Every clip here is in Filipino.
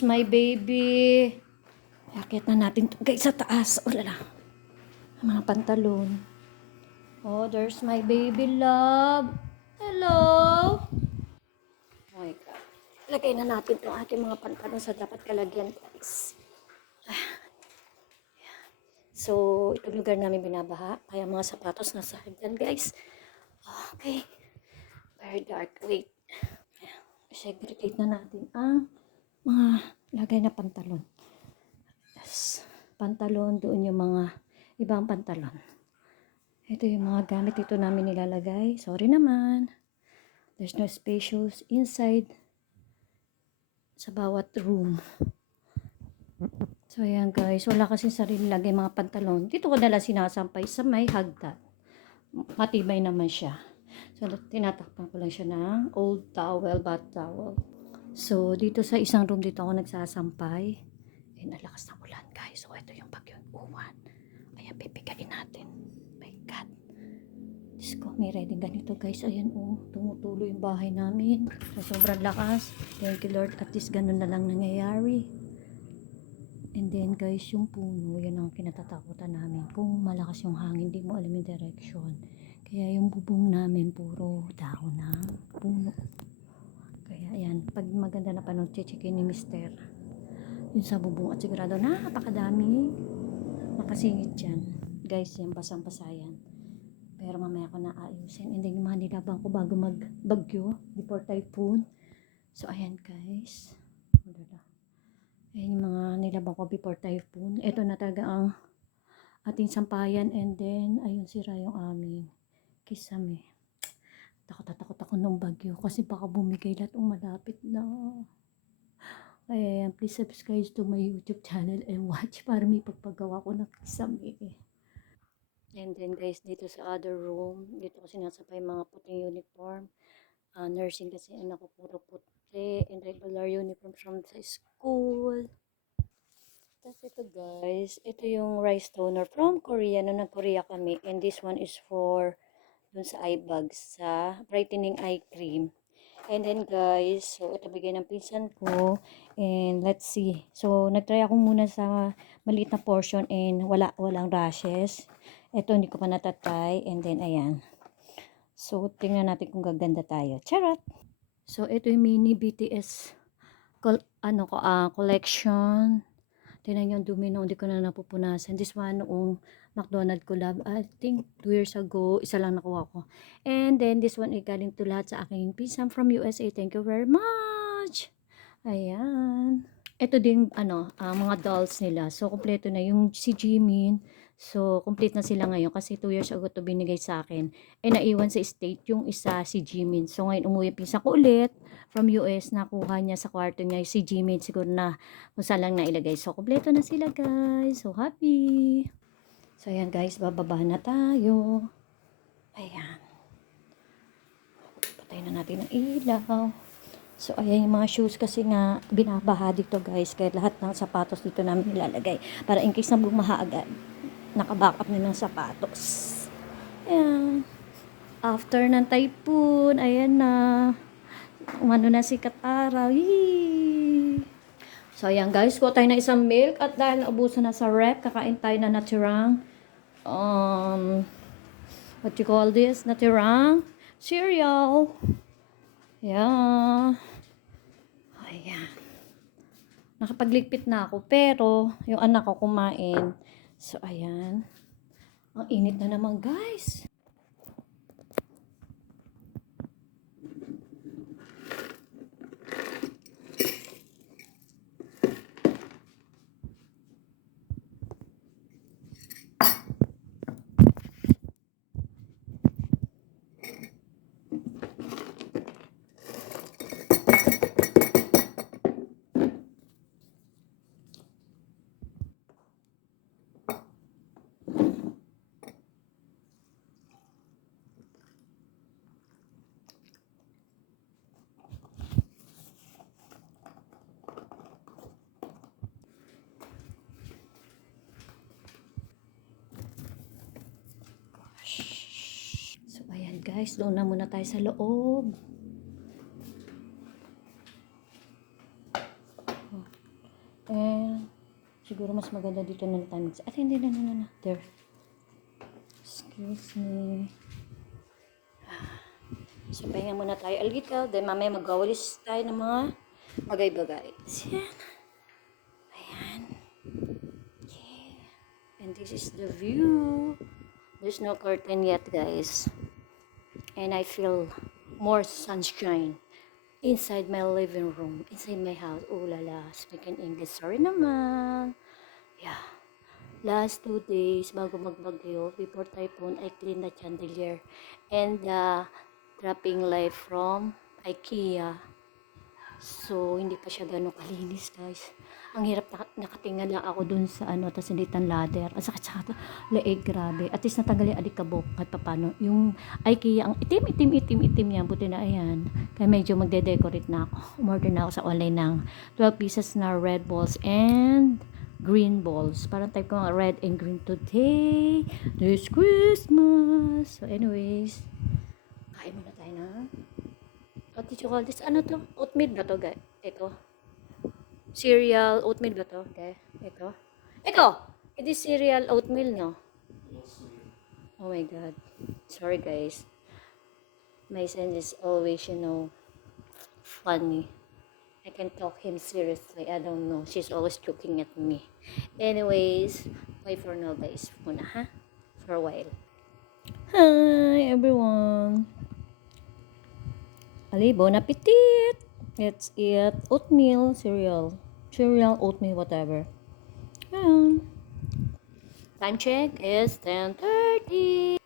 there's my baby. Akit na natin to guys sa taas. Oh lala. Mga pantalon. Oh, there's my baby love. Hello. Oh my God. Lagay na natin itong ating mga pantalon sa dapat kalagyan guys. So, itong lugar namin binabaha. Kaya mga sapatos nasa hagdan guys. Okay. Very dark. Wait. Segregate na natin ang mga lagay na pantalon. Yes. Pantalon, doon yung mga ibang pantalon. Ito yung mga gamit dito namin nilalagay. Sorry naman. There's no spacious inside sa bawat room. So, ayan guys. Wala kasi sarili lagay mga pantalon. Dito ko dala sinasampay sa may hagdan. Matibay naman siya. So, tinatakpan ko lang siya ng old towel, bath towel. So, dito sa isang room dito ako nagsasampay. Eh, nalakas ng ulan guys. So, ito yung bagyo. Uwan. Ayan, pipigain natin. My God. Diyos ko, may ready ganito guys. Ayan tumutulo yung bahay namin. So, sobrang lakas. Thank you Lord. At least ganun na lang nangyayari. And then guys, yung puno, yan ang kinatatakutan namin. Kung malakas yung hangin, hindi mo alam yung direction. Kaya yung bubong namin, puro dahon ng puno. Kaya ayan, pag maganda na panahon, chichikin ni Mister. Yung sa bubong at sigurado, napakadami makasingit dyan. Guys, yan, basang-basayan. Pero mamaya ko na ayusin. And then yung mga nilabang ko bago magbagyo, before typhoon. So, ayan guys. Ayan yung mga nilabang ko before typhoon. Ito na talaga ang ating sampayan. And then, ayun sira yung aming kisame. Takot ako nung bagyo. Kasi baka bumigay lahat malapit na. Ayan, please subscribe to my YouTube channel and watch para may pagpagawa ko ng kisame. And then guys, dito sa other room, dito ko sinasapay mga puting uniform. Nursing kasi anak ko puro puti and regular uniform from sa school. Tapos ito guys, ito yung rice toner from Korea. Nung nag-Korea kami, and this one is for dun sa eye bags, sa brightening eye cream. And then guys, so ito bigay ng pinsan ko. And let's see. So nagtry ako muna sa maliit na portion and walang rashes. Ito hindi ko pa natatry. And then ayan. So tingnan natin kung gaganda tayo. Charot! So ito yung mini BTS collection. Tingnan yung dumi na hindi ko na napupunasan. This one noong McDonald's collab. I think 2 years ago, isa lang nakuha ko. And then this one ay galing to lahat sa aking pinsan from USA. Thank you very much. Ayan. Ito din mga dolls nila. So kompleto na yung si Jimin. So complete na sila ngayon kasi 2 years ago to binigay sa akin. Eh naiwan sa state yung isa si Jimin. So ngayon umuwi pinsan ko ulit from US, nakuha niya sa kwarto niya si Jimin, siguro na kung saan lang nailagay. So, kompleto na sila guys. So, happy. So, ayan guys, bababa na tayo. Ayan. Patay na natin ang ilaw. So, ayan yung mga shoes kasi nga binabaha dito guys. Kaya lahat ng sapatos dito namin nilalagay. Para in case na bumaha agad, nakaback up na ng sapatos. Ayan. After ng typhoon, ayan na. Umano na sikat araw. Yee! So, ayan guys. Kuha tayo na isang milk. At dahil naubusan na sa rep, kakain tayo na natirang what you call this? Natirang cereal. Yeah. Ayan. Nakapagligpit na ako. Pero, yung anak ko kumain. So, ayan. Ang init na naman guys. So, ayan guys, doon na muna tayo sa loob. mas maganda dito na tayo mag... At hindi na. There. Excuse me. So, pahinga muna tayo a little. Then, mamaya magwawalis tayo ng mga bagay-bagay. Yan. Ayan. Okay. And this is the view. There's no curtain yet, guys. And I feel more sunshine inside my living room, inside my house. Oh, lala. Speaking English. Sorry naman. Yeah. Last 2 days, bago magbagyo, before typhoon, I cleaned the chandelier and the dropping light from IKEA. So, hindi pa siya ganun kalinis, guys. Ang hirap, nakatingin lang ako dun sa tas hindi tan ladder. At saka leeg, grabe. At least natanggal yung alikabok at papano. Yung IKEA, ang itim yan. Buti na ayan. Kaya medyo magde-decorate na ako. Umorder na ako sa online ng 12 pieces na red balls and green balls. Parang type ko nga red and green today. This Christmas. So anyways, kain muna tayo na. What did you call this? Ano to? Oatmeal ba to, guys? Eko. Cereal oatmeal ba to? Okay. Eko. It is cereal oatmeal, no? Oh my God. Sorry, guys. My son is always, funny. I can talk him seriously. I don't know. She's always joking at me. Anyways, bye for now, guys. Muna, ha? For a while. Hi, everyone. Ali, bon appetit. Let's eat oatmeal cereal. Cereal, oatmeal, whatever. Ayan. Time check is 10:30.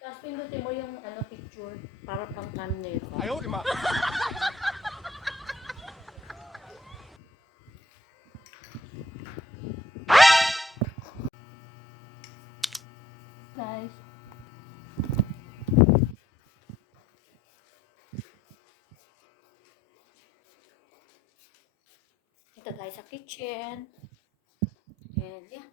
Tapos pindutin mo yung picture para pang thumbnail. Ayaw, lima. Guys. Ito tayo sa kitchen. And yeah.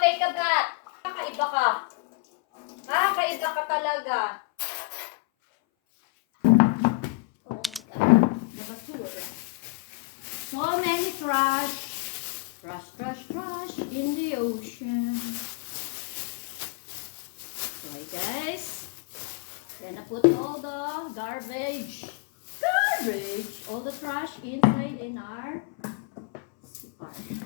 Take a bath. Kakaiba ka. Kakaiba ka talaga. Oh my God. So many trash. Trash in the ocean. Okay, guys. Then I put all the garbage. All the trash inside in our CR.